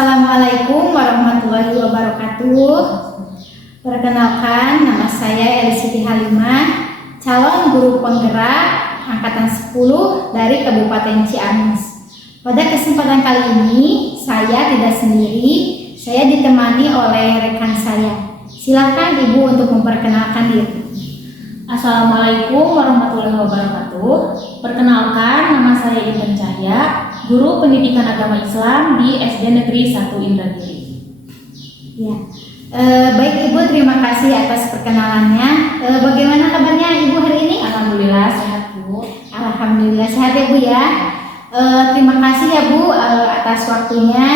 Assalamualaikum warahmatullahi wabarakatuh. Perkenalkan, nama saya Eli Siti Halimah, calon guru penggerak angkatan 10 dari Kabupaten Ciamis. Pada kesempatan kali ini, saya tidak sendiri, saya ditemani oleh rekan saya. Silakan Ibu untuk memperkenalkan diri. Assalamualaikum warahmatullahi wabarakatuh. Perkenalkan, nama saya Intan Cahya, Guru Pendidikan Agama Islam di SD Negeri 1 Indragiri. Ya. Baik Ibu, terima kasih atas perkenalannya. Bagaimana kabarnya Ibu hari ini? Alhamdulillah sehat Bu. Alhamdulillah sehat ya Bu ya. Terima kasih ya Bu atas waktunya.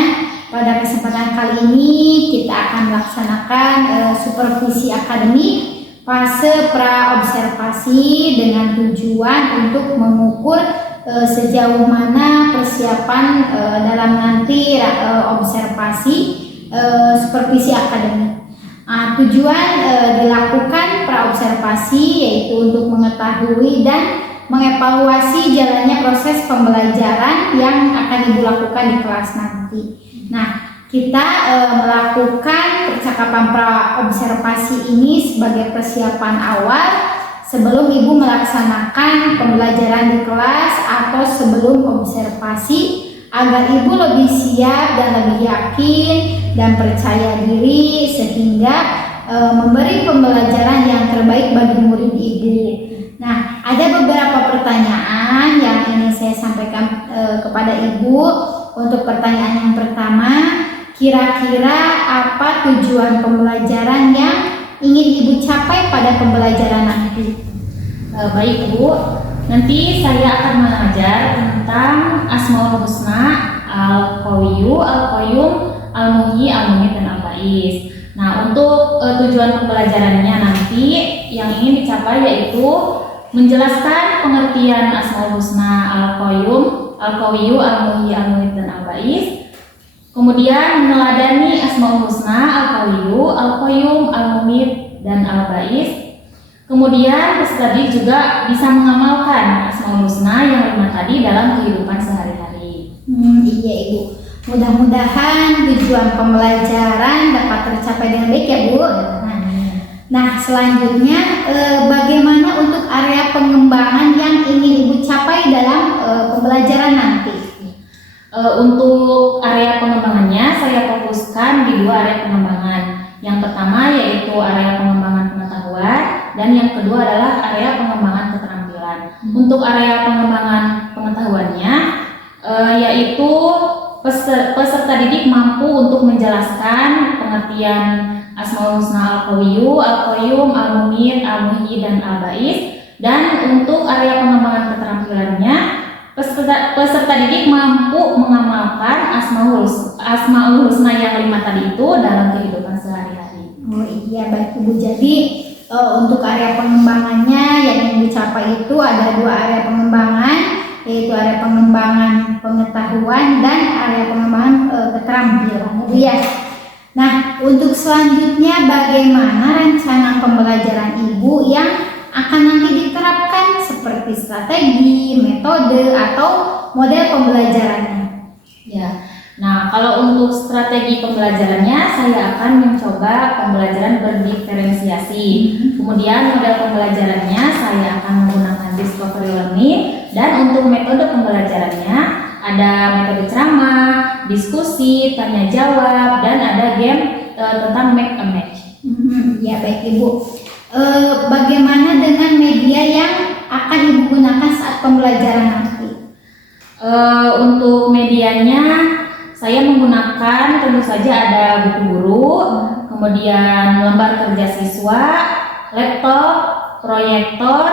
Pada kesempatan kali ini kita akan melaksanakan supervisi akademik fase praobservasi dengan tujuan untuk mengukur sejauh mana persiapan dalam nanti observasi supervisi akademik. Tujuan dilakukan praobservasi yaitu untuk mengetahui dan mengevaluasi jalannya proses pembelajaran yang akan Ibu lakukan di kelas nanti. Nah, kita melakukan percakapan praobservasi ini sebagai persiapan awal sebelum Ibu melaksanakan pembelajaran di kelas atau sebelum observasi agar Ibu lebih siap dan lebih yakin dan percaya diri sehingga memberi pembelajaran yang terbaik bagi murid Ibu. Nah, ada beberapa pertanyaan yang ingin saya sampaikan kepada Ibu. Untuk pertanyaan yang pertama, kira-kira apa tujuan pembelajaran yang ingin Ibu capai pada pembelajaran nanti? Baik Bu, nanti saya akan mengajar tentang Asmaul Husna, Al-Qawiyyu, Al-Qayyum, Al-Muhyi, Al-Mumit, dan Al-Ba'is. Nah, untuk tujuan pembelajarannya nanti yang ingin dicapai yaitu menjelaskan pengertian Asmaul Husna, Al-Qayyum, Al-Qawiyyu, Al-Muhyi, Al-Mumit, dan Al-Ba'is. Kemudian meneladani Asmaul Husna, Al-Qawiyyu, Al-Qayyum, Al-Mumit, dan Al-Ba'is. Kemudian peserta didik juga bisa mengamalkan Asmaul Husna yang 5 tadi dalam kehidupan sehari-hari. Iya Ibu. Mudah-mudahan tujuan pembelajaran dapat tercapai dengan baik ya Bu. Nah, selanjutnya bagaimana untuk area pengembangan yang ingin Ibu capai dalam pembelajaran nanti? Untuk area pengembangannya saya fokuskan di 2 area pengembangan. Yang pertama yaitu area pengembangan pengetahuan dan yang kedua adalah area pengembangan keterampilan. Untuk area pengembangan pengetahuannya yaitu peserta didik mampu untuk menjelaskan pengertian Asmaul Husna, Al-Qawiyyu, Al-Qayyum, Al-Mumit, Al-Muhyi, dan Al-Ba'is. Dan untuk area pengembangan keterampilannya, peserta didik mampu mengamalkan Asmaul Husna yang 5 tadi itu dalam kehidupan sehari-hari. Oh iya, baik Ibu. Jadi untuk area pengembangannya yang ingin dicapai itu ada 2 area pengembangan, yaitu area pengembangan pengetahuan dan area pengembangan keterampilan. Ya. Nah, untuk selanjutnya bagaimana rencana pembelajaran Ibu yang akan nanti diterapkan seperti strategi, metode, atau model pembelajarannya? Ya. Nah, kalau untuk strategi pembelajarannya saya akan mencoba pembelajaran berdiferensiasi. Kemudian model pembelajarannya saya akan menggunakan discovery learning, dan untuk metode pembelajarannya ada metode ceramah, diskusi, tanya jawab, dan ada game tentang make a match. Ya baik Ibu. Bagaimana dengan media yang akan Ibu gunakan saat pembelajaran nanti? Untuk medianya saya menggunakan tentu saja ada buku guru, kemudian lembar kerja siswa, laptop, proyektor,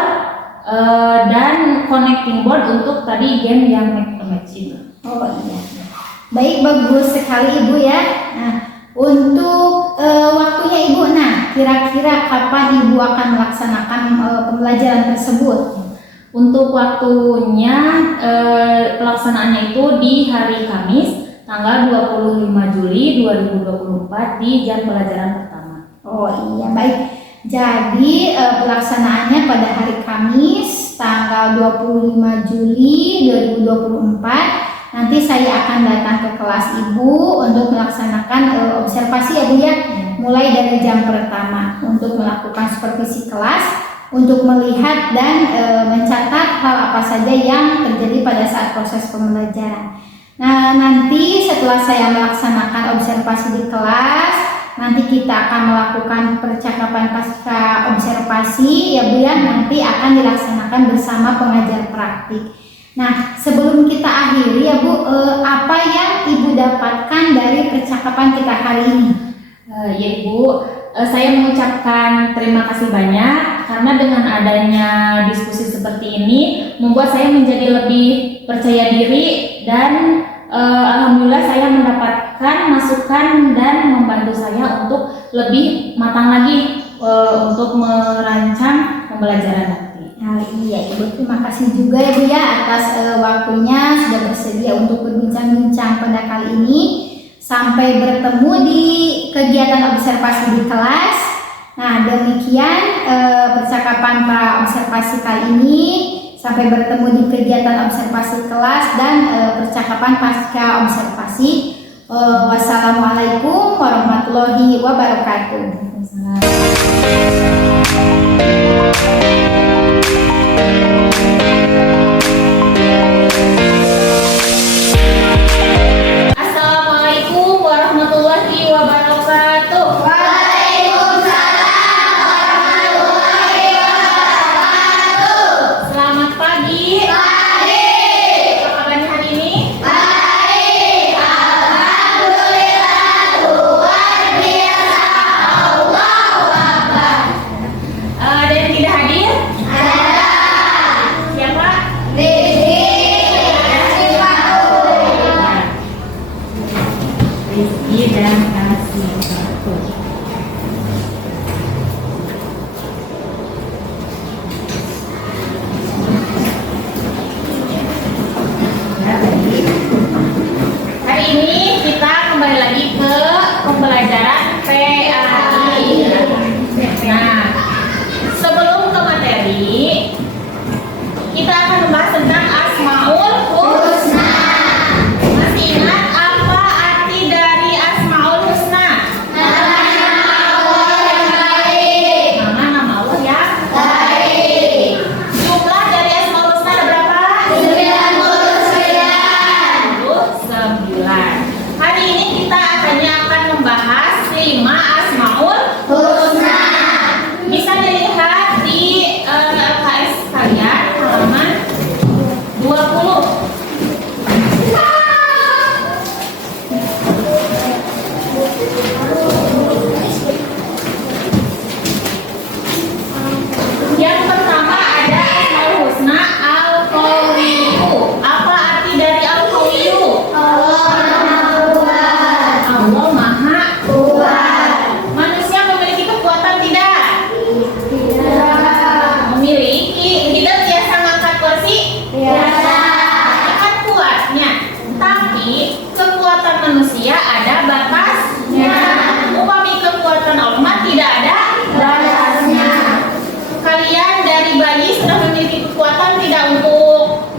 dan connecting board untuk tadi game yang make a match itu. Oh iya. Baik, bagus sekali Ibu ya. Nah, untuk waktunya Ibu, kira-kira kapan Ibu akan melaksanakan pembelajaran tersebut? Untuk waktunya pelaksanaannya itu di hari Kamis tanggal 25 Juli 2024 di jam pelajaran pertama. Oh iya, baik. Jadi pelaksanaannya pada hari Kamis tanggal 25 Juli 2024 nanti saya akan datang ke kelas Ibu untuk melaksanakan observasi ya Bu ya, mulai dari jam pertama untuk melakukan supervisi kelas, untuk melihat dan mencatat hal apa saja yang terjadi pada saat proses pembelajaran. Nah, nanti setelah saya melaksanakan observasi di kelas, nanti kita akan melakukan percakapan pasca observasi ya Bu ya, nanti akan dilaksanakan bersama pengajar praktik. Nah, sebelum kita akhiri ya Bu, apa yang Ibu dapatkan dari percakapan kita hari ini? Ya Ibu, saya mengucapkan terima kasih banyak karena dengan adanya diskusi seperti ini membuat saya menjadi lebih percaya diri dan alhamdulillah saya mendapatkan masukan dan membantu saya untuk lebih matang lagi untuk merancang pembelajaran nanti. Nah, iya Ibu, terima kasih juga ya Bu ya atas waktunya sudah bersedia untuk berbincang-bincang pada kali ini. Sampai bertemu di kegiatan observasi di kelas. Nah, demikian percakapan pra observasi kali ini. Sampai bertemu di kegiatan observasi kelas dan percakapan pasca observasi. Wassalamualaikum warahmatullahi wabarakatuh. Assalamualaikum warahmatullahi wabarakatuh. Selamat pagi. Apa kabarnya hari ini? Ada yang tidak hadir? Siapa? Rizky dan Kasih. Hari ini kita kembali lagi ke pembelajaran PAI. Nah, sebelum ke materi, kita akan membahas tentang Asmaul Husna. Masih ingat apa arti dari Asmaul Husna? Nama Allah yang baik. Jumlah dari Asmaul Husna ada berapa? 99. Hari ini kita akan membahas 5 Asmaul Husna. Bisa dilihat di LKS kalian halaman 20. Yang pertama ada Asmaul Husna Al-Qawiyyu. Apa arti dari Al-Qawiyyu? Allah Maha Kuat. Manusia memiliki kekuatan tidak? Memiliki. Tidak biasa ngangkat kursi? Biasa. Kan kuatnya. Tapi kekuatan manusia ada batasnya. Upami kekuatan Allah tidak ada batasnya. Kalian dari bayi sudah memiliki kekuatan tidak untuk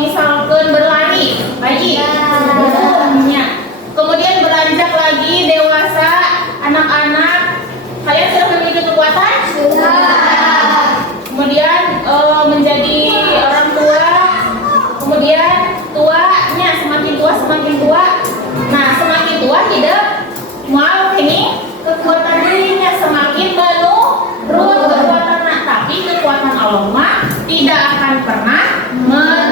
misalkan berlari? Bayi? Ya. Kemudian beranjak lagi dewasa, anak-anak, kalian sudah memiliki kekuatan? Sudah. Kemudian menjadi orang tua, kemudian tuanya semakin tua. Nah, semakin tua tidak mau ini kekuatan dirinya semakin menurun kekuatan, tapi kekuatan Allah mah tidak akan pernah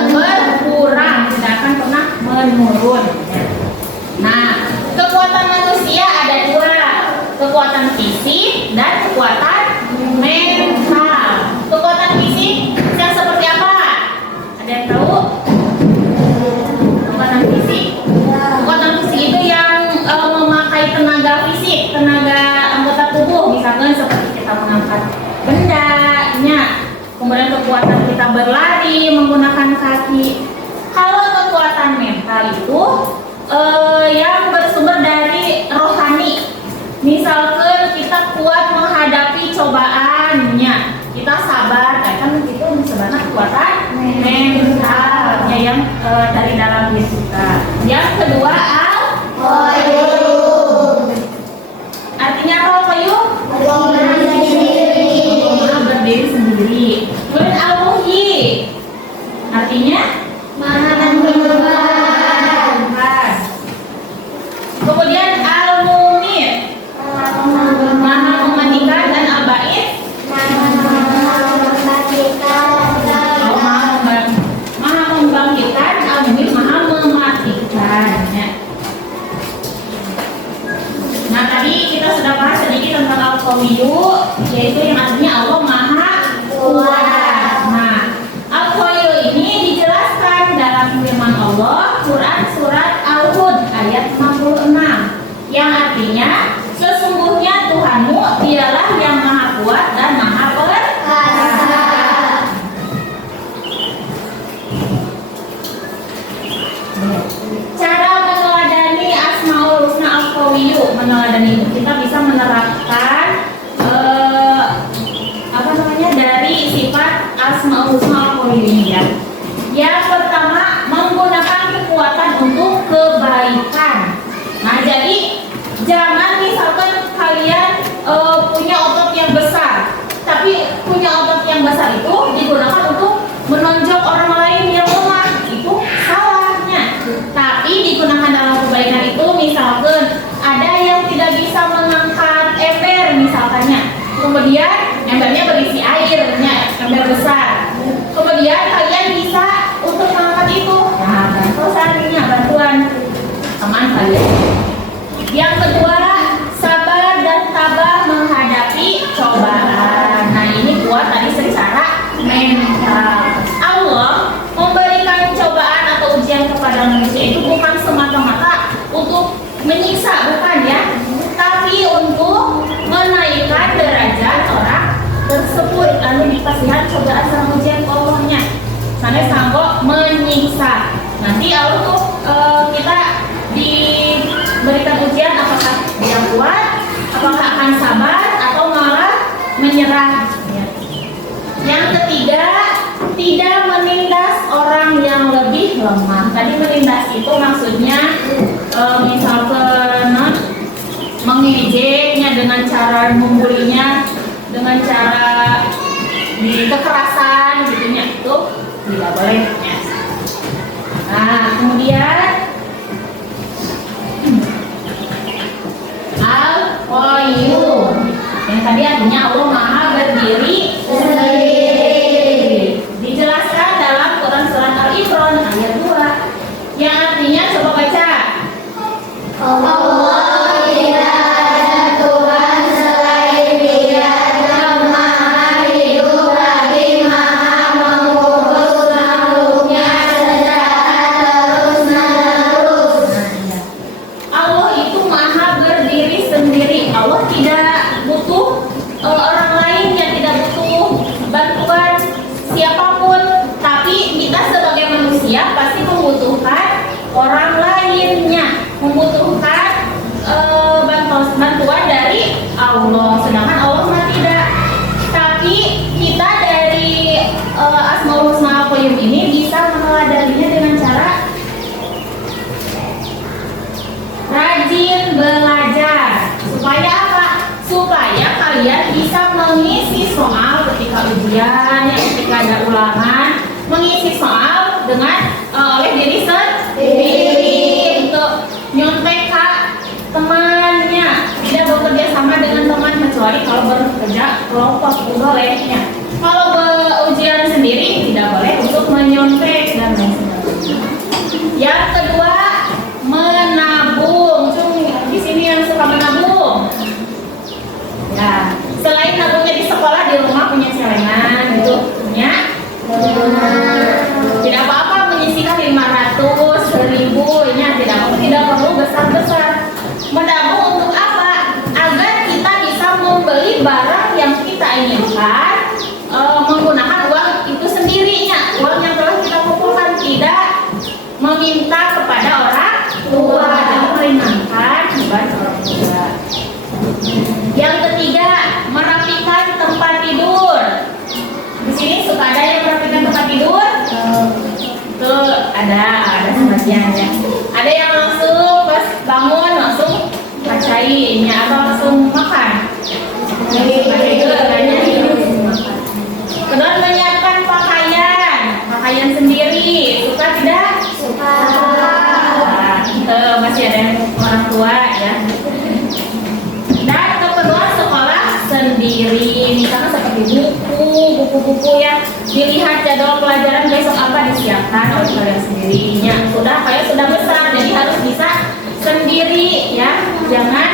berkurang, tidak akan pernah menurun. Nah, kekuatan manusia ada 2, kekuatan fisik dan kekuatan mental. Kekuatan fisik yang seperti apa? Ada yang tahu? Kekuatan fisik. Kekuatan fisik itu yang memakai tenaga fisik, tenaga anggota tubuh, misalkan seperti kita mengangkat bendanya. Kemudian kekuatan kita berlari menggunakan kaki. Kalau kekuatan mental itu yang bersumber dari rohani. Misalkan kita kuat menghadapi cobaannya, kita sabar, kan itu sebenarnya kekuatan mentalnya yang dari dalam diri kita. Yang kedua al-qayyum. Artinya apa al-qayyum? Maha berdiri sendiri. Kemudian al-muhyi. Artinya Maha menghidupkan. Kemudian al-mumit. Maha mematikan. Dan al-ba'id. Maha membangkitkan. Al-mumit maha mematikan. Ya. Nah, tadi kita sudah bahas sedikit tentang al-qawiyyu, yaitu yang artinya Allah maha kuat. Nah, al-qawiyyu ini dijelaskan dalam firman Allah Quran surat Al-Hud ayat 66, yang artinya sesungguhnya Tuhanmu dialah yang maha kuat dan maha perkasa. Cara meneladani Asmaul Husna al-Qawiyyu, meneladani itu kita bisa menerapkan dari sifat Asmaul Husna al-Qawiyyu ini ya. Yang pertama, menggunakan kekuatan untuk kebaikan. Nah, jadi jangan misalkan kalian punya otot yang besar, tapi punya otot yang besar itu digunakan untuk menonjok orang lain yang lemah, itu salahnya. Tapi digunakan dalam kebaikan itu, misalkan ada yang tidak bisa mengangkat ember misalkannya, kemudian embernya berisi airnya, ember besar, kemudian kalian bisa untuk mengangkat itu, nah bantu saatnya bantuan teman kalian. Yang kedua, sabar dan tabah menghadapi cobaan. Nah, ini kuat tadi secara mental. Allah memberikan cobaan atau ujian kepada manusia itu bukan semata-mata untuk menyiksa, bukan ya, tapi untuk menaikkan derajat orang tersebut. Lalu dikasihkan cobaan sama ujian Allahnya, karena sanggup menyiksa. Nanti Allah tuh kita diberikan ujian, apakah dia kuat, apakah akan sabar, atau malah menyerah. Yang ketiga, tidak menindas orang yang lebih lemah. Tadi menindas itu maksudnya misalkan mengejeknya dengan cara membulinya, dengan cara di kekerasan gitunya, itu tidak boleh ya. Nah, kemudian al-qayyum yang tadi artinya Allah maha berdiri sendiri, dijelaskan dalam Quran surat Al-Imran ayat 2, yang artinya coba baca. Allah tidak ada Tuhan selain Dia, yang maha hidup lagi maha mengurus makhluknya sejak terus-menerus. Allah itu maha berdiri sendiri. Allah tidak butuh orang lain, yang tidak butuh bantuan siapapun. Tapi kita sebagai manusia pasti membutuhkan orang lainnya, membutuhkan bantuan dari Allah. Sedangkan Allah mah tidak. Tapi kita dari Asmaul Husna al-Qayyum ini bisa meneladaninya dengan cara rajin belajar. Supaya apa? Supaya kalian bisa mengisi soal ketika ujian, ketika ada ulangan, mengisi soal dengan oleh diri sendiri, untuk nyontek temannya, tidak bekerja sama dengan teman, kecuali kalau bekerja kelompok bolehnya. Kalau ujian sendiri tidak boleh untuk menyontek dan lain sebagainya. Yang kedua, menabung. Di sini yang suka menabung. Ya, selain nabungnya di sekolah, di rumah punya celengan gitu, punya. Tidak apa-apa menyisihkan 500, 1000, ini tidak perlu besar-besar. Menabung untuk apa? Agar kita bisa membeli barang yang kita inginkan menggunakan uang itu sendirinya, uang yang telah kita kumpulkan, tidak meminta kepada orang tua dan meringankan beban orang tua. Yang ketiga, merapikan tempat tidur. Di sini suka ada yang merapikan tempat tidur? Tuh ada sebagian ya. Ada yang masih ada yang orang tua ya. Dan kedua, sekolah sendiri, misalnya seperti buku-buku yang dilihat jadwal pelajaran besok apa disiapkan oleh kalian sendirinya. Kalian sudah besar, jadi harus bisa sendiri ya. Jangan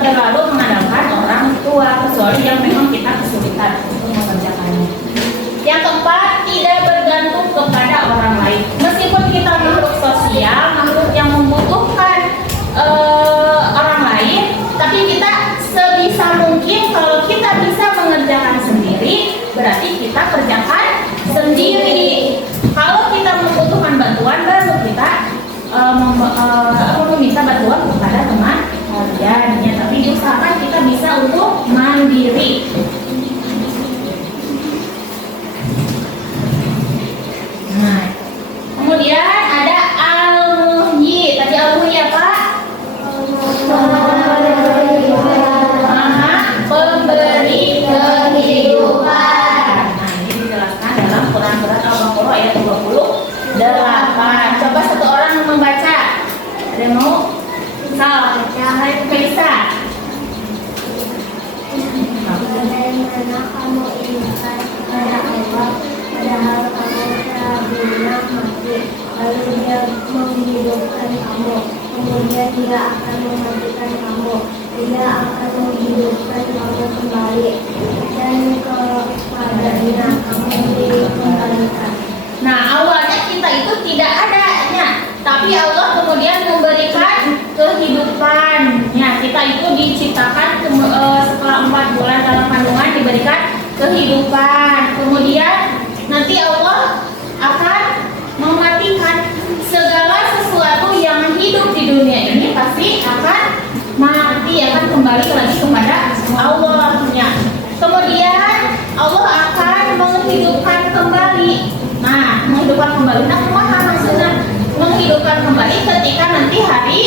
terlalu mengandalkan orang tua, kecuali yang memang kita kesulitan untuk mengerjakannya. Yang keempat, tidak bergantung kepada orang lain. Meskipun kita makhluk sosial, makhluk yang membutuhkan orang lain, tapi kita sebisa mungkin kalau kita bisa mengerjakan sendiri, berarti kita kerjakan sendiri. Kalau kita membutuhkan bantuan, baru kita meminta bantuan kepada teman kalian. Tapi diusahakan kita bisa untuk mandiri. Nah, kemudian ada al-muhyi. Tadi al-muhyi apa? Pemberi kehidupan. Nah, ini dijelaskan dalam Quran Surat Al-Baqarah ayat 28. Coba satu orang membaca. Ada yang mau? Bisa. Bagaimana kamu inginkan kepada Allah, padahal kamu telah bilang mati, lalu Dia menghidupkan kamu, kemudian Dia akan mematikan kamu, Dia akan menghidupkan kamu kembali, dan kepadanya kamu dikembalikan. Nah, awalnya kita itu tidak adanya, tapi Allah kemudian memberikan kehidupan. Ya, kita itu diciptakan setelah 4 bulan dalam kandungan diberikan kehidupan. Kemudian nanti Allah akan mematikan. Segala sesuatu yang hidup di dunia ini pasti akan mati, akan kembali lagi kepada Allah. Ya. Kemudian Allah akan menghidupkan kembali. Nah, menghidupkan kembali. Nah, maksudnya menghidupkan kembali ketika nanti hari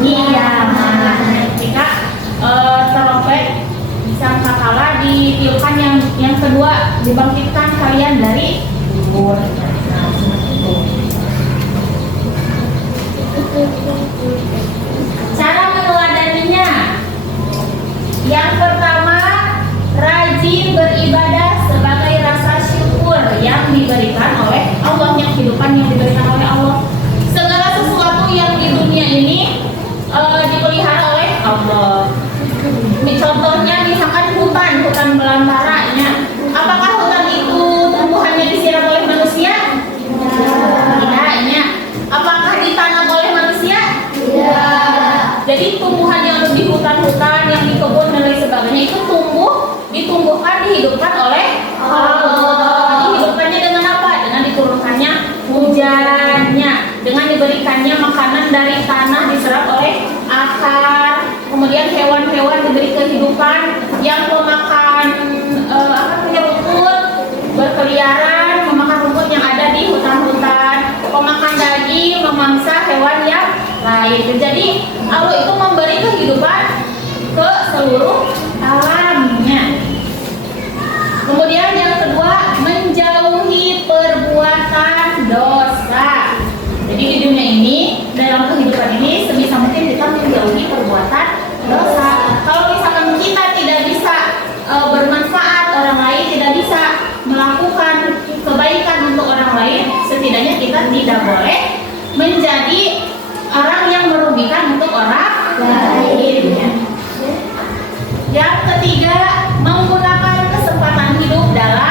kiamat. Ketika trompet sangkakala ditiupkan yang kedua, dibangkitkan kalian dari kubur. Nah, cara meneladaninya. Yang pertama, rajin beribadah sebagai rasa syukur yang diberikan oleh Allah, yang kehidupan yang diberikan oleh Allah. Segala sesuatu yang di dunia ini dipelihara oleh Allah. Contohnya misalkan hutan belantara. Apakah hutan itu tumbuhannya disiram oleh manusia? Tidaknya. Apakah ditanam oleh manusia? Tidak. Jadi tumbuhan yang di hutan-hutan, yang di kebun dan lain sebagainya itu ditumbuhkan, dihidupkan oleh Allah. Dihidupkannya dengan apa? Dengan diturunkannya hujannya, dengan diberikannya makanan dari tanah diserap oleh akar. Kemudian hewan-hewan diberi kehidupan yang memakan rumput, berkeliaran memakan rumput yang ada di hutan-hutan, memakan daging, memangsa hewan yang lain. Jadi Allah itu memberi kehidupan ke seluruh alamnya. Kemudian yang kedua, menjauhi perbuatan dosa. Jadi di dunia ini, dalam kehidupan ini, sebisa mungkin kita menjauhi perbuatan dosa. Kalau misalkan kita tidak bisa bermanfaat orang lain, tidak bisa melakukan kebaikan untuk orang lain, setidaknya kita tidak boleh menjadi orang yang merugikan untuk orang lain. Yang ketiga, menggunakan kesempatan hidup dalam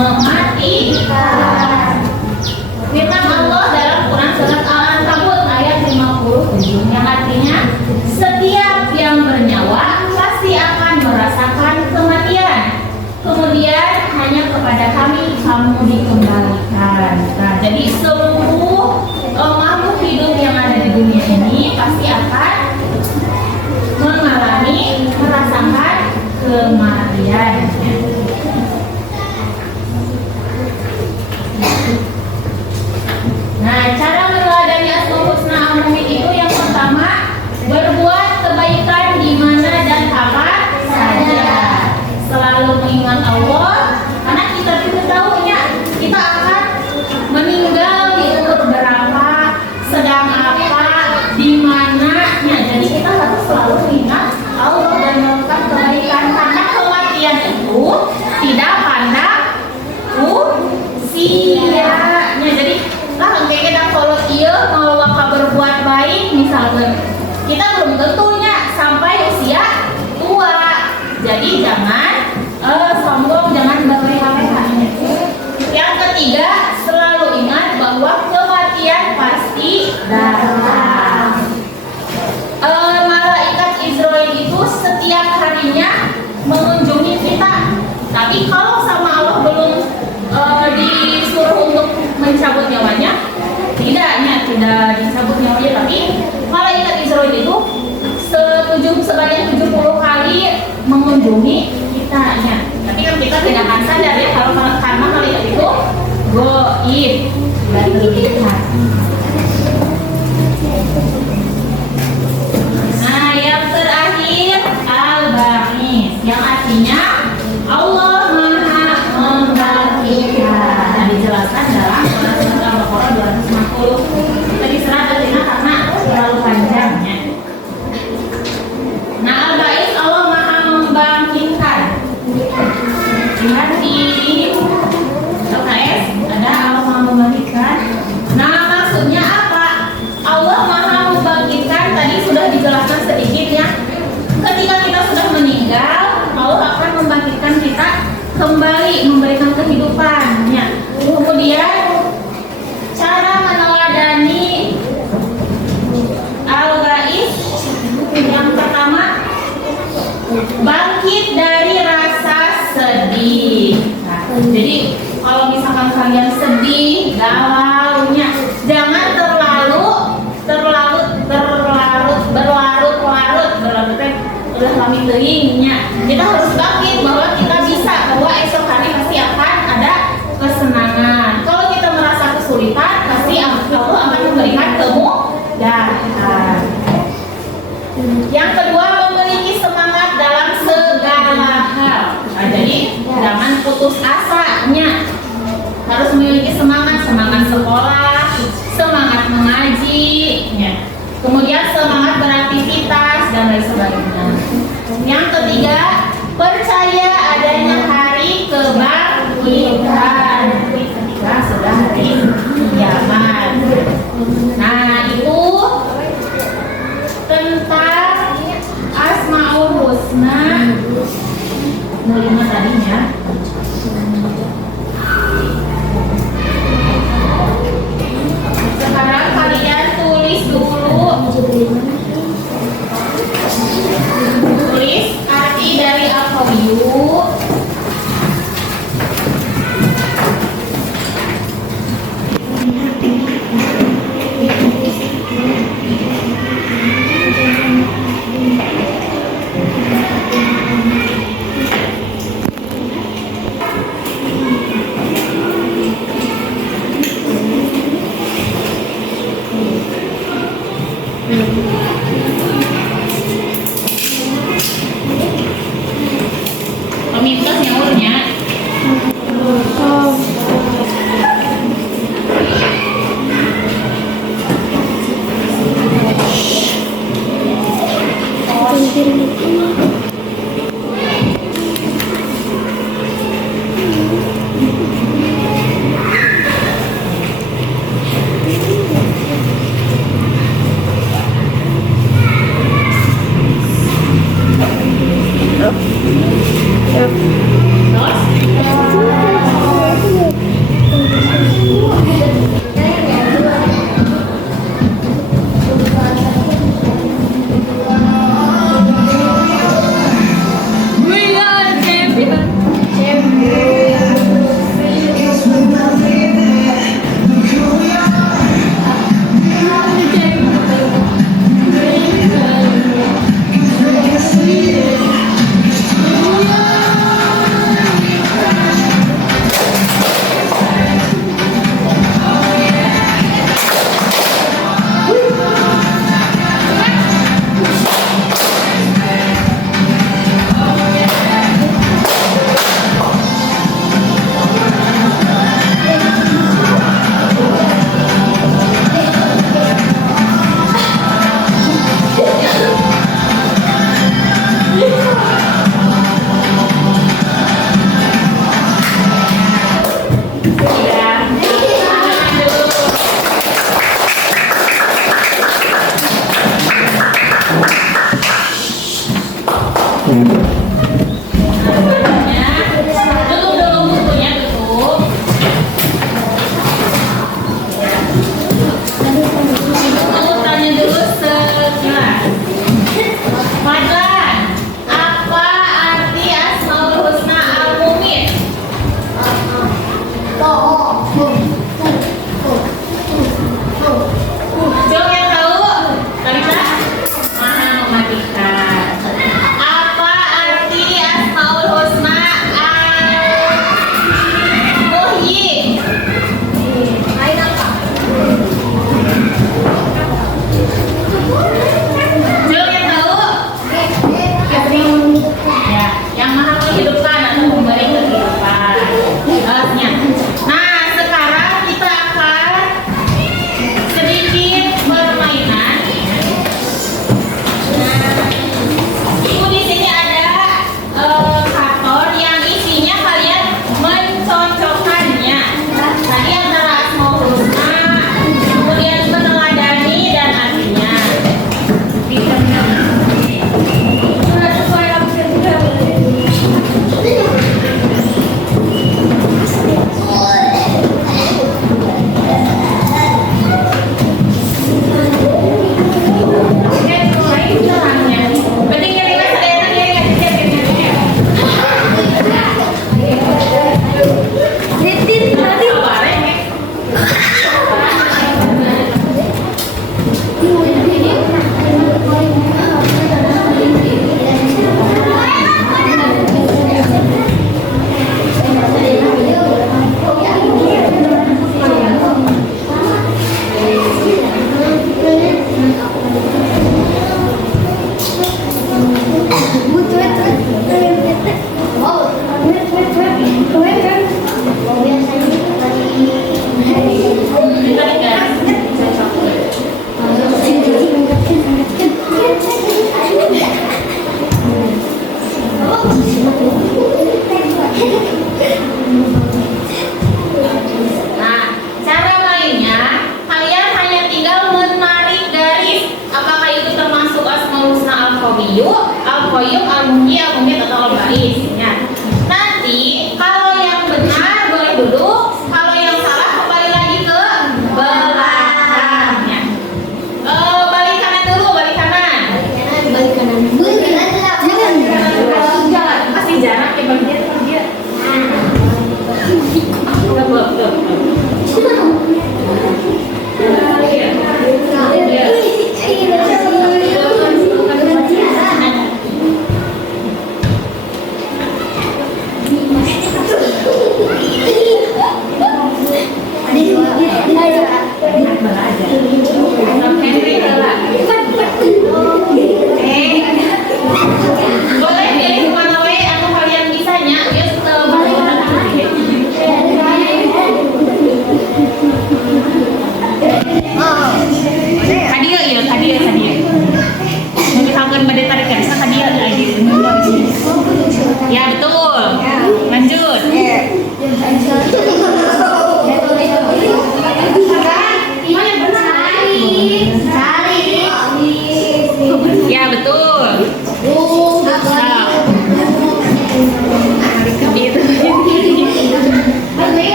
mematikan. Firman Allah dalam Quran surat Al-Ankabut ayat 57 yang artinya setiap yang bernyawa pasti akan merasakan kematian. Kemudian hanya kepada kami kamu dikembalikan. Nah, jadi seluruh makhluk hidup yang ada di dunia ini pasti akan mengalami merasakan kematian. Nah, cara meneladani Asmaul Husna Al-Mu'min itu yang pertama, berbuat kebaikan di mana dan kapan saja. Selalu mengingat Allah, karena kita tidak tahunya kita akan meninggal di umur berapa, sedang apa, di mananya. Jadi kita harus selalu mengingat Allah dan melakukan kebaikan, karena kematian itu tidak pandang usianya. Jadi kayak kita kalau iya mau berbuat baik misalnya, kita belum tentunya sampai usia tua. Jadi jangan sombong, jangan berleha-leha. Yang ketiga, selalu ingat bahwa kematian pasti datang. Malaikat Israel itu setiap harinya mengunjungi kita. Tapi kalau sama Allah belum disuruh untuk mencabut nyawanya, tidak dicabut nyawanya, tapi malaikat Israel itu sebanyak 70 kali mengunjungi kita. Tapi kan kita tidak akan sadar ya kalau karena malaikat itu goib, tidak terlihat. Nah, yang terakhir Al-Ba'is, yang artinya Allah Maha Membangkitkan. Nah, dijelaskan dalam surat Al-Baqarah 260. Kita diserah karena terlalu panjangnya. Nah, Al-Ba'is, Allah Maha Membangkitkan. Lihat di LKS ada Allah Maha Membangkitkan. Nah, maksudnya apa? Allah Maha Membangkitkan tadi sudah dijelaskan sedikit ya. Ketika kita sudah meninggal, Allah akan membangkitkan kita kembali, memberikan kehidupannya. Kemudian cara meneladani Al-Ba'is, yang pertama, bangkit dari rasa sedih. Nah, jadi kalau misalkan kalian sedih, galaunya, jangan berlarut udah lami teingnya. Kita harus bangkit bahwa kita bisa, bahwa esok hari pasti akan ada kesenangan. Kalau kita merasa kesulitan, pasti Allah akan memberikan kemudahan. Yang kedua, memiliki semangat dalam segala hal. Nah, jadi jangan putus asanya. Harus memiliki semangat sekolah, semangat mengaji, ya. Kemudian semangat beraktivitas dan lain sebagainya. Yang ketiga, percaya adanya hari kebangkitan ketika sudah hari kiamat. Nah, itu tentang Asmaul Husna 05 tadinya. Sekarang kalian tulis dulu, tulis arti dari Al-Qawiyyu. Tutup dulu bukunya, tutup. Tutup, tanya dulu sekilas. Fadlan, apa arti Asmaul Husna Al-Mumin? Siapa yang tahu? Kalita? Maha mematikan. Apa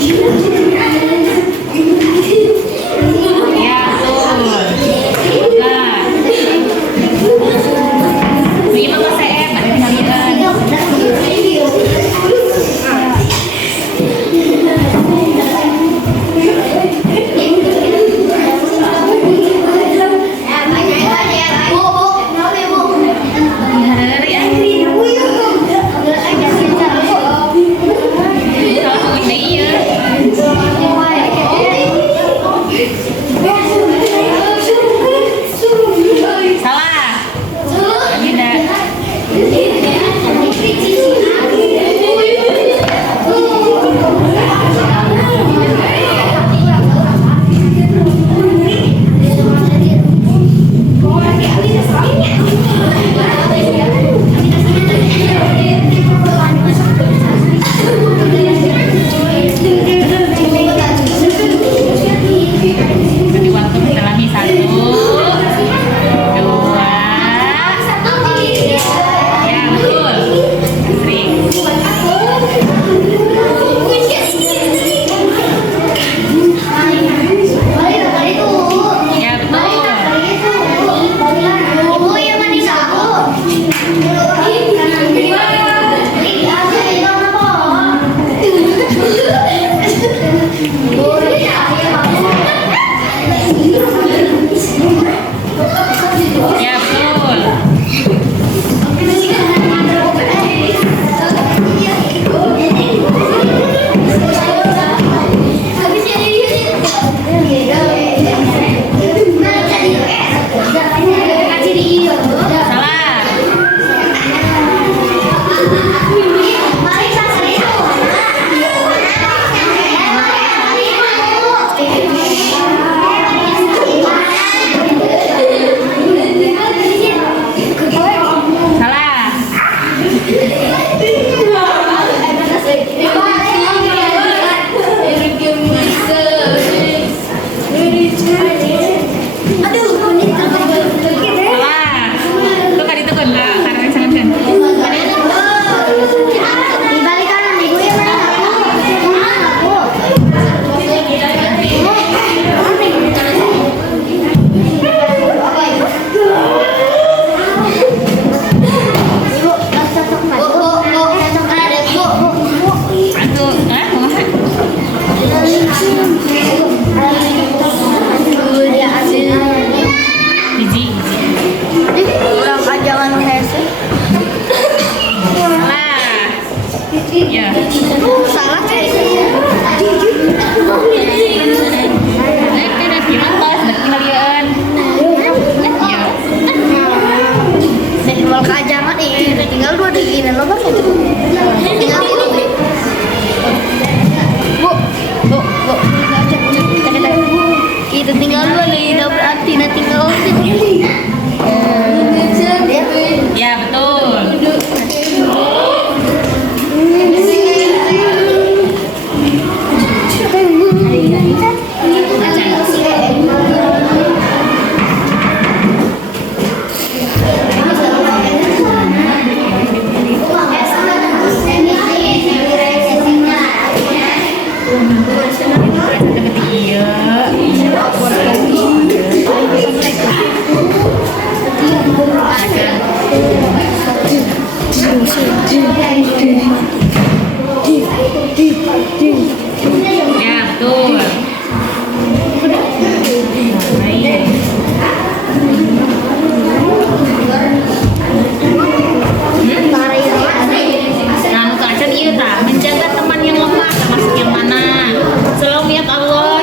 Ya, betul. Nah. Bagaimana Mas CM? Ada kalian? Salah. Tidak. Beri waktu kita lagi 1, 2. Ya, betul. Sri. Ya, betul. Ya, betul. Salah. Salah. Salah. Itu kan itu kan enggak karena sangat kan. Satu, kumaha? Hiji. Salah. Ya. Gimana pas? Berarti kalian. Ya. Tinggal 2 deginan lo baru tinggal itu itu tinggal 2 nih udah berarti tinggal Ya, betul. Ya, betul. Baik. Nah, kacan iya tak menjaga teman yang lemah termasuk yang mana. Selalu lihat Allah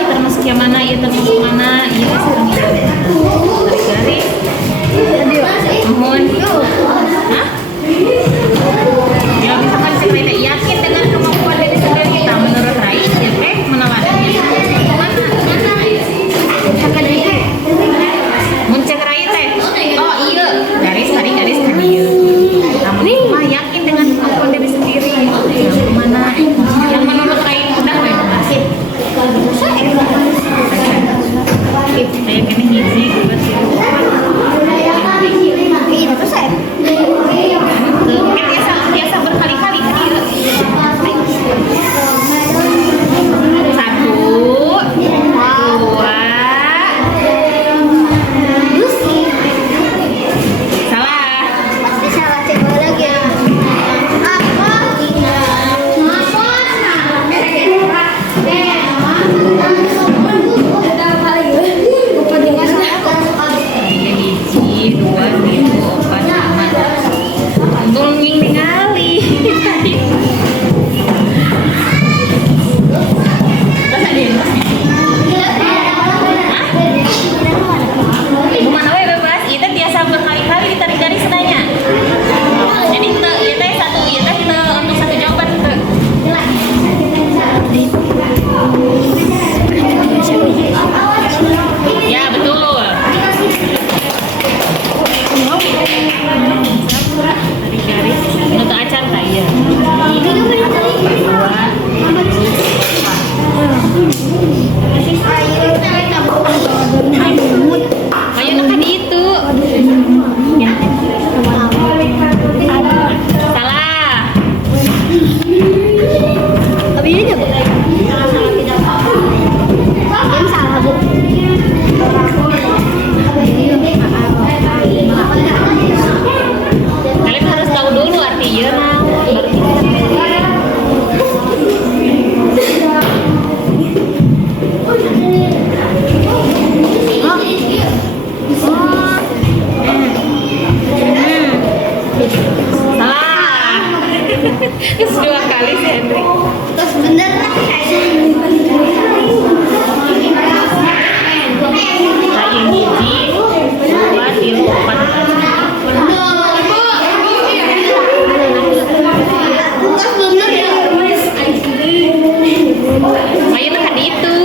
Ayo nah di itu.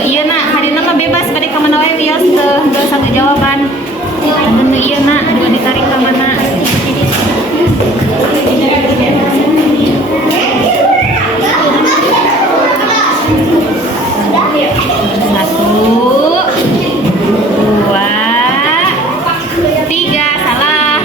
Iya nak, hari nama bebas balik ke mana wae bios ke satu jawaban. Anu iya nak, dua ditarik ke mana? Satu, dua, tiga, salah.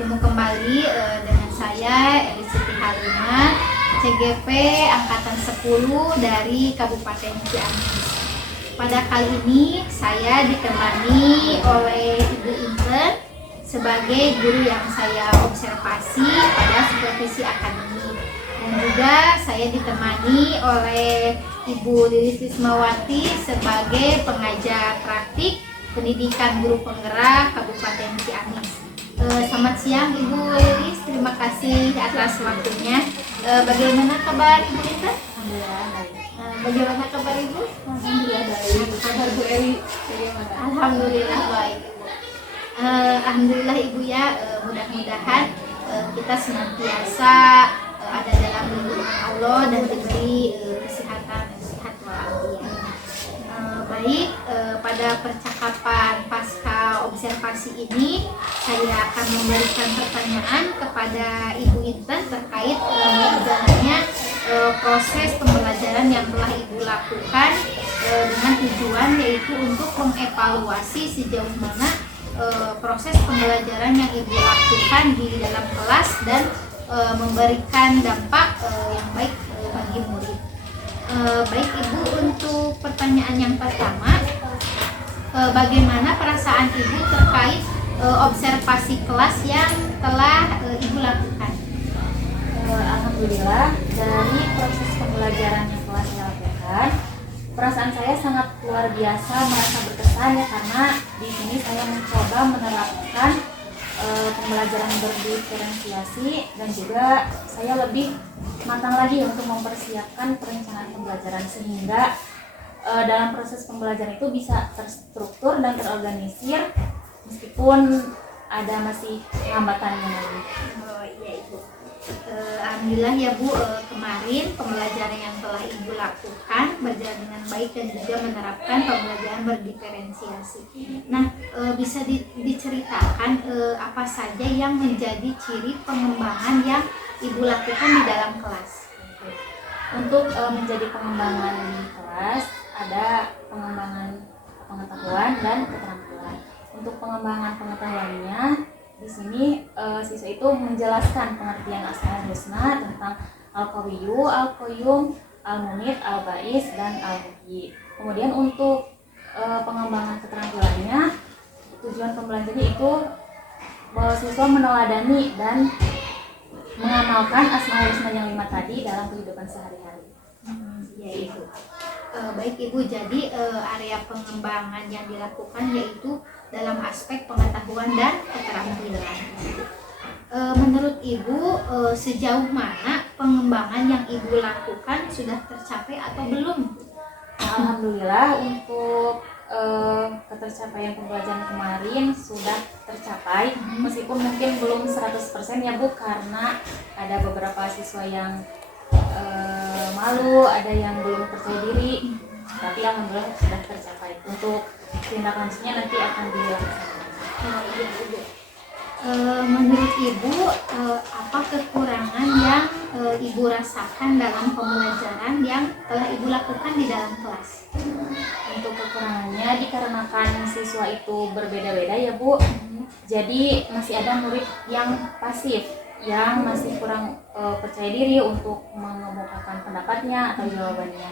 bertemu kembali dengan saya Elis Siti Halimah, CGP Angkatan 10 dari Kabupaten Ciamis. Pada kali ini saya ditemani oleh Ibu Inten sebagai guru yang saya observasi pada supervisi akademik, dan juga saya ditemani oleh Ibu Lilis Wismawati sebagai pengajar praktik pendidikan guru penggerak Kabupaten Ciamis. Selamat siang Ibu Lilis, terima kasih atas waktunya. Bagaimana kabar Ibu Inten? Alhamdulillah baik. Bagaimana kabar Ibu? Alhamdulillah baik. Kabar Bu Eli bagaimana? Alhamdulillah baik Ibu. Alhamdulillah Ibu ya, mudah-mudahan kita senantiasa ada dalam lindungan Allah dan diberi kesehatan sehat walafiat. Baik, pada percakapan pasca observasi ini saya akan memberikan pertanyaan kepada Ibu Inten terkait berjalannya proses pembelajaran yang telah Ibu lakukan dengan tujuan yaitu untuk mengevaluasi sejauh mana proses pembelajaran yang Ibu lakukan di dalam kelas dan memberikan dampak yang baik bagi murid. Baik Ibu, untuk pertanyaan yang pertama, bagaimana perasaan Ibu terkait observasi kelas yang telah Ibu lakukan? Alhamdulillah, dari proses pembelajaran yang telah saya lakukan, perasaan saya sangat luar biasa, merasa berkesan ya, karena di sini saya mencoba menerapkan pembelajaran berdiferensiasi, dan juga saya lebih matang lagi untuk mempersiapkan perencanaan pembelajaran sehingga dalam proses pembelajaran itu bisa terstruktur dan terorganisir meskipun ada masih hambatannya lagi. Oh iya Ibu. Alhamdulillah ya Bu, kemarin pembelajaran yang telah Ibu lakukan berjalan dengan baik dan juga menerapkan pembelajaran berdiferensiasi. Nah, bisa diceritakan apa saja yang menjadi ciri pengembangan yang Ibu lakukan di dalam kelas? Untuk menjadi pengembangan di kelas, ada pengembangan pengetahuan dan keterampilan. Untuk pengembangan pengetahuannya, di sini siswa itu menjelaskan pengertian Asmaul Husna tentang Al-Qawiyyu, Al-Qayyum, Al-Munit, Al-Ba'is, dan Al-Muhyi. Kemudian untuk pengembangan keterampilannya, tujuan pembelajarannya itu bahwa siswa meneladani dan mengamalkan Asmaul Husna yang 5 tadi dalam kehidupan sehari-hari. Ya Ibu. Baik Ibu, jadi area pengembangan yang dilakukan yaitu dalam aspek pengetahuan dan keterampilan. Menurut Ibu, sejauh mana pengembangan yang Ibu lakukan sudah tercapai atau belum? Alhamdulillah, untuk ketercapaian pembelajaran kemarin sudah tercapai, meskipun mungkin belum 100% ya Bu, karena ada beberapa siswa yang malu, ada yang belum percaya diri, tapi alhamdulillah sudah tercapai. Untuk tindak lanjutnya nanti akan dilaksanakan. Menurut Ibu, apa kekurangan yang Ibu rasakan dalam pembelajaran yang telah Ibu lakukan di dalam kelas? Untuk kekurangannya dikarenakan siswa itu berbeda-beda ya Bu, jadi masih ada murid yang pasif, yang masih kurang percaya diri untuk mengemukakan pendapatnya atau jawabannya.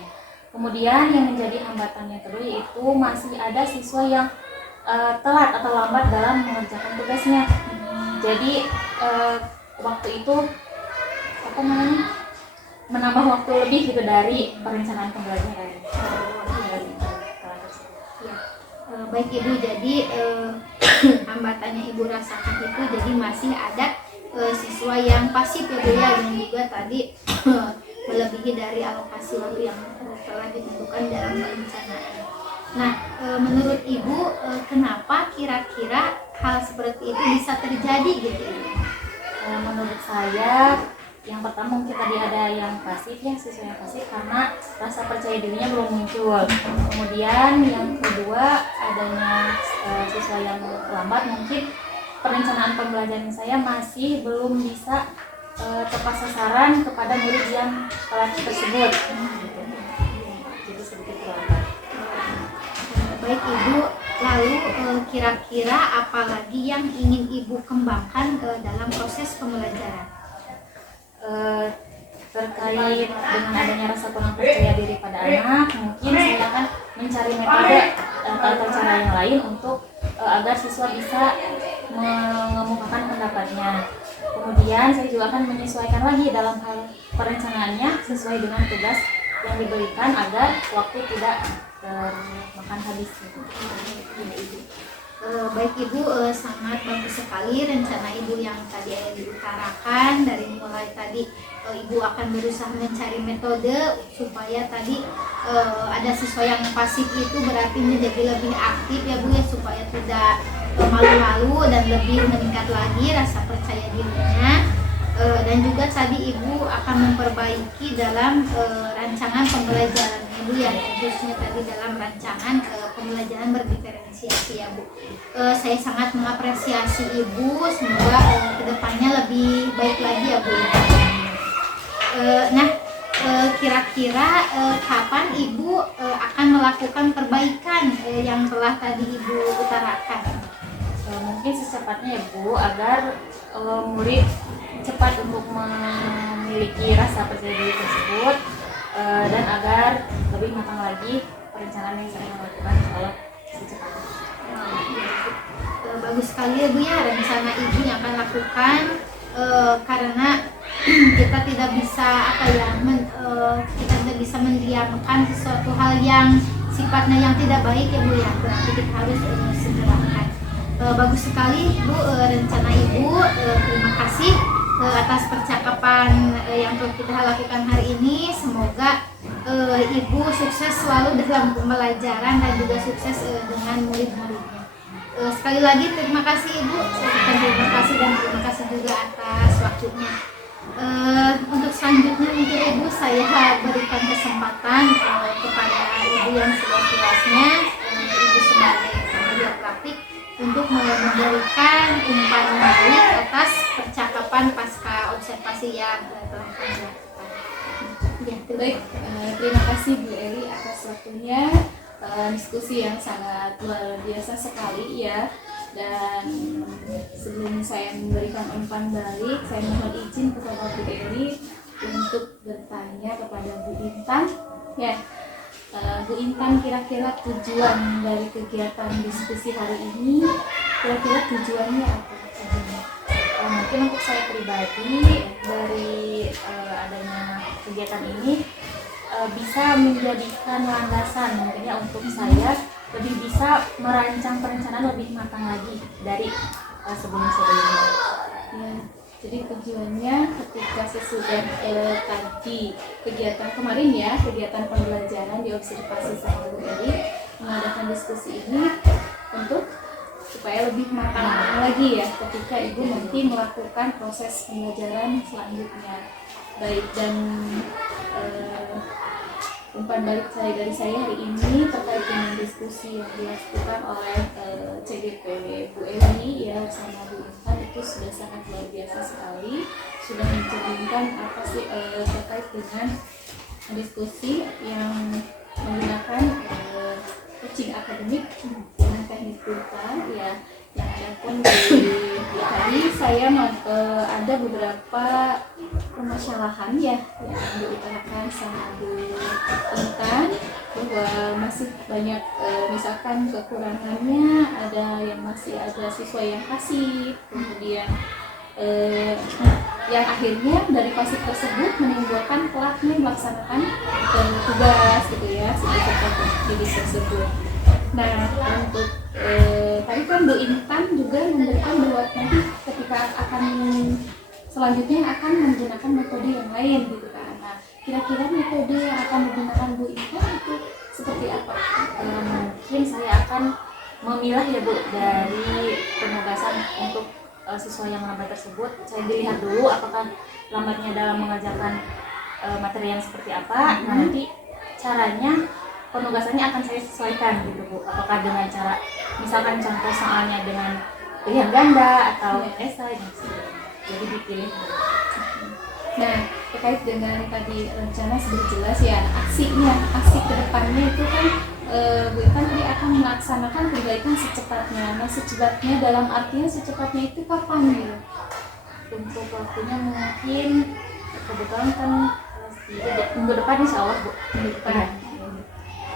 Kemudian yang menjadi hambatan yang kedua yaitu masih ada siswa yang telat atau lambat dalam mengerjakan tugasnya. Jadi waktu itu menambah waktu lebih gitu dari perencanaan pembelajaran. Baik Ibu, jadi hambatannya Ibu rasakan itu jadi masih ada siswa yang pasif ya Bu ya, yang juga tadi melebihi dari alokasi waktu yang telah ditentukan dalam perencanaan. Nah, menurut Ibu, kenapa kira-kira hal seperti itu bisa terjadi gitu Ibu? Menurut saya, yang pertama mungkin tadi ada yang pasif ya, siswa yang pasif karena rasa percaya dirinya belum muncul. Kemudian yang kedua adanya siswa yang lambat, mungkin perencanaan pembelajaran saya masih belum bisa tepat sasaran kepada murid yang telat tersebut. Jadi sedikit terlambat. Baik Ibu, Lalu kira-kira apa lagi yang ingin Ibu kembangkan dalam proses pembelajaran? Terkait dengan adanya rasa kurang percaya diri pada anak, mungkin saya akan mencari metode atau cara yang lain untuk agar siswa bisa mengemukakan pendapatnya. Kemudian saya juga akan menyesuaikan lagi dalam hal perencanaannya sesuai dengan tugas yang diberikan agar waktu tidak makan habis. Baik Ibu, sangat bagus sekali rencana Ibu yang tadi diutarakan. Dari mulai tadi Ibu akan berusaha mencari metode supaya tadi ada siswa yang pasif itu berarti menjadi lebih aktif ya Bu ya, supaya tidak malu-malu dan lebih meningkat lagi rasa percaya dirinya. Dan juga tadi Ibu akan memperbaiki dalam rancangan pembelajaran Ibu ya, khususnya tadi dalam rancangan pembelajaran berdiferensiasi ya Bu. Saya sangat mengapresiasi Ibu, semoga kedepannya lebih baik lagi ya Bu ya. Nah, kira-kira kapan Ibu akan melakukan perbaikan yang telah tadi Ibu utarakan? Mungkin secepatnya ya Bu, agar murid cepat untuk memiliki rasa percaya diri tersebut, dan agar lebih matang lagi perencanaan yang saya lakukan kalau secepatnya. Bagus sekali ya Bu ya rencana Ibu yang akan lakukan, karena kita tidak bisa kita tidak bisa mendiamkan sesuatu hal yang sifatnya yang tidak baik ya Bu ya, berarti kita harus segerakan. Bagus sekali Bu rencana Ibu. Terima kasih atas percakapan yang telah kita lakukan hari ini. Semoga Ibu sukses selalu dalam pembelajaran dan juga sukses dengan murid-muridnya. Sekali lagi terima kasih Ibu. Saya ucapkan terima kasih dan terima kasih juga atas waktunya. Untuk selanjutnya mungkin Ibu saya berikan kesempatan kepada Ibu yang seluas-luasnya, Ibu sebagai pengajar praktik, untuk memberikan umpan balik atas percakapan pasca observasi yang telah kami lakukan. Ya, Baik, terima kasih Bu Eli atas waktunya, diskusi yang sangat luar biasa sekali ya. Dan sebelum saya memberikan umpan balik, saya mohon izin kepada Bu Eli untuk bertanya kepada Bu Intan. Ya, Bu Intan, kira-kira tujuan dari kegiatan diskusi hari ini, kira-kira tujuannya apa? Mungkin untuk saya pribadi, dari adanya kegiatan ini bisa menjadikan landasan mungkinnya untuk saya lebih bisa merancang perencanaan lebih matang lagi dari sebelum-sebelumnya. Ya, jadi tujuannya ketika sesudah tadi kegiatan kemarin ya, kegiatan pembelajaran di observasi sama Bu Eli, mengadakan diskusi ini untuk supaya lebih matang lagi ya ketika Ibu nanti melakukan proses pembelajaran selanjutnya. Baik, dan umpan balik dari saya hari ini terkait dengan diskusi yang dilakukan oleh CGP Bu Eli ya bersama Bu Intan, itu sudah sangat luar biasa sekali, sudah mencerminkan apa sih terkait dengan diskusi yang menggunakan coaching akademik dengan teknik kurva ya, yang ada pun di tadi saya ada beberapa permasalahan ya yang diutarakan sama Bu Intan, bahwa masih banyak misalkan kekurangannya, ada yang masih ada siswa yang pasif, kemudian yang akhirnya dari pasif tersebut menimbulkan telatnya melaksanakan tugas gitu ya si peserta didik tersebut. Nah, untuk tadi kan Bu Intan juga memberikan bahwa nanti ketika akan selanjutnya akan menggunakan metode yang lain gitu kan. Nah, kira-kira metode yang akan digunakan Bu Intan itu seperti apa? Mungkin saya akan memilah ya Bu dari penugasan untuk siswa yang lambat tersebut. Saya dilihat dulu apakah lambatnya dalam mengajarkan materi yang seperti apa. Nah, nanti caranya penugasannya akan saya sesuaikan gitu Bu. Apakah dengan cara misalkan contoh soalnya dengan pilihan ganda atau esai gitu. Jadi dipilih. Nah, terkait dengan tadi rencana sudah jelas ya, aksi ke depannya itu kan Bu Intan tadi akan melaksanakan perbaikan secepatnya. Nah, secepatnya dalam artinya secepatnya itu kapan gitu? Untuk waktunya mungkin kebetulan kan minggu depan insya Allah Bu, minggu depan.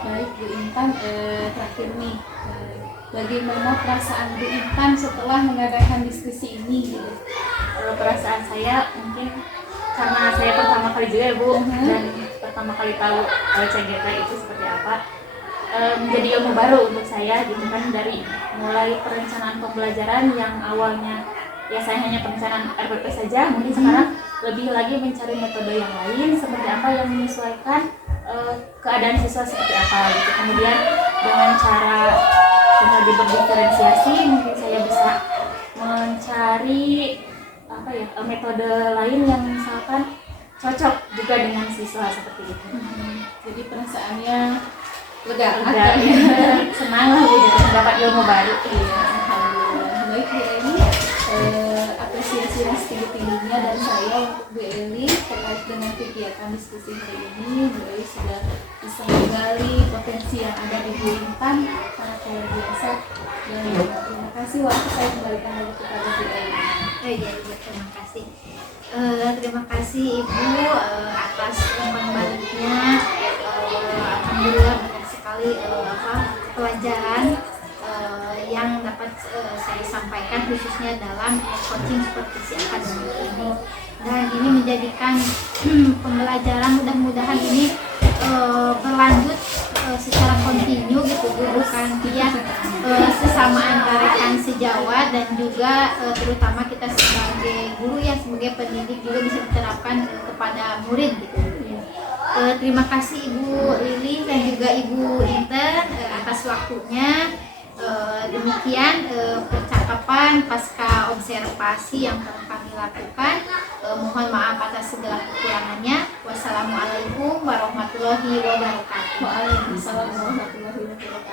Baik Bu Intan, terakhir nih, bagaimana perasaan Bu Intan setelah mengadakan diskusi ini gitu? Perasaan saya mungkin karena saya pertama kali juga ya Bu, dan pertama kali tahu CGP itu seperti apa, menjadi ilmu baru untuk saya gitu kan, dari mulai perencanaan pembelajaran yang awalnya ya saya hanya perencanaan RPP saja, mungkin sekarang lebih lagi mencari metode yang lain seperti apa yang menyesuaikan keadaan siswa seperti apa gitu. Kemudian dengan cara lebih berdiferensiasi mungkin saya bisa mencari apa ya, metode lain yang misalkan cocok juga dengan siswa seperti itu. Jadi perasaannya lega, ya. Senang lah Bu dapat ilmu baru. Iya, alhamdulillah. Baik Bu Eli, apresiasi yang setinggi-tingginya dari saya untuk Bu Eli terkait dengan kegiatan diskusi hari ini. Bu Eli sudah bisa menggali potensi yang ada di Bu Intan, sangat luar biasa. Dan terima kasih, waktu saya kembalikan lagi kepada Bu Eli. Iya, terima kasih. Terima kasih Ibu atas umpan baliknya. Alhamdulillah banyak sekali pelajaran yang dapat saya sampaikan khususnya dalam coaching supervisi akademik ini. Dan ini menjadikan pembelajaran mudah-mudahan ini berlanjut secara kontinu gitu Bu, bukan dia sesama antara rekan sejawat, dan juga terutama kita sebagai guru ya, sebagai pendidik juga bisa diterapkan kepada murid gitu. Terima kasih Ibu Lili dan juga Ibu Intan atas waktunya. Demikian percakapan pasca observasi yang telah kami lakukan. Mohon maaf atas segala kekurangannya. Wassalamualaikum warahmatullahi wabarakatuh. Waalaikumsalam warahmatullahi wabarakatuh.